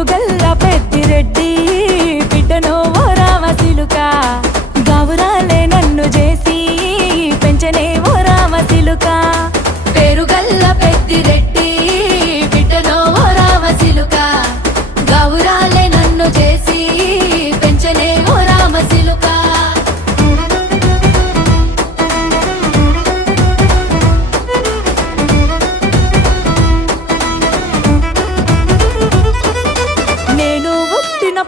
ఎదురుగల్ల